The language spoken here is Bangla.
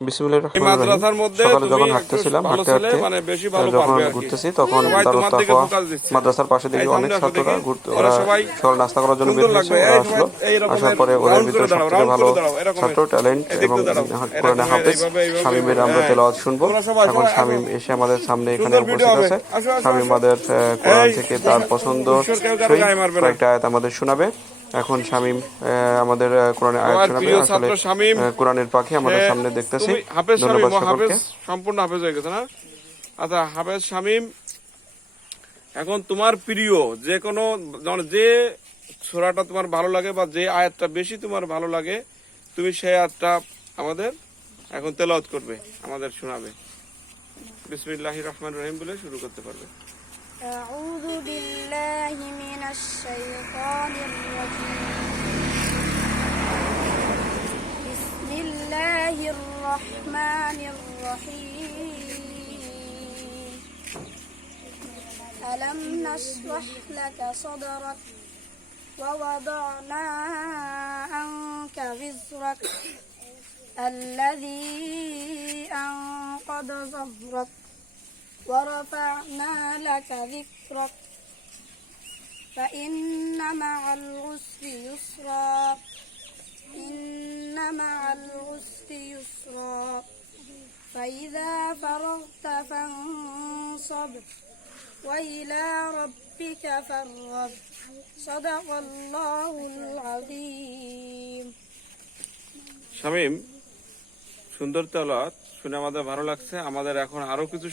মাদ্রাসার মধ্যে সকালে যখন হাঁটতেছিলাম হাঁটতে হাঁটতে মানে বেশি ভালো যখন পারবে আর ঘুরতেছি তখন তাকওয়া মাদ্রাসার পাশে দেখি অনেক ছাত্ররা ঘুরতে ওরা ওরা সবাই সকাল নাস্তা করার জন্য বের হয়েছে ওরা আসলো সবাই এই রকমের আসার পরে ওদের ভিতরে সবথেকে ভালো। ছাত্র ট্যালেন্ট এবং। কোরআনে হাফেজ আমরা হ্যাঁ। তেলাওয়াত শুনব এখন এসে আমাদের সামনে এখানে উপস্থিত আছে শামীম। আমাদের কোরআন থেকে তার পছন্দ। কয়েকটা আয়াত আমাদের শোনাবে এখন শামীম আহ, আমাদের আহ, কোরআনের আয়াত আমার শোনাবে প্রিয় আসলে ছাত্র শামীম, আহ, কোরআনের পাখি আমাদের সে- সামনে দেখতেছি তুমি হাফেজ শামীম ধন্যবাদ ও হাফেজ সকলকে সম্পূর্ণ হাফেজ হয়ে গেছে না আচ্ছা হাফেজ শামীম এখন তোমার প্রিয় যে কোনো মানে যে ছোড়াটা তোমার ভালো লাগে বা যে আয়াতটা বেশি তোমার ভালো লাগে তুমি সেই আয়াতটা আমাদের এখন তেলাওয়াত করবে আমাদের শোনাবে বিসমিল্লাহির রহমান রহিম বলে শুরু করতে পারবে أعوذ بالله من الشيطان الرجيم بسم الله الرحمن الرحيم. ألم نشرح لك صدرك ووضعنا عنك وزرك الذي أنقض ظهرك ورفعنا لك ذكرك فإن مع العسر يسرا إن مع العسر يسرا فإذا فرغت فانصب وإلى ربك فارغب صدق الله العظيم শামীম সুন্দর তেলাওয়াত শুনে আমাদের ভালো লাগছে আমাদের এখন আরো কিছু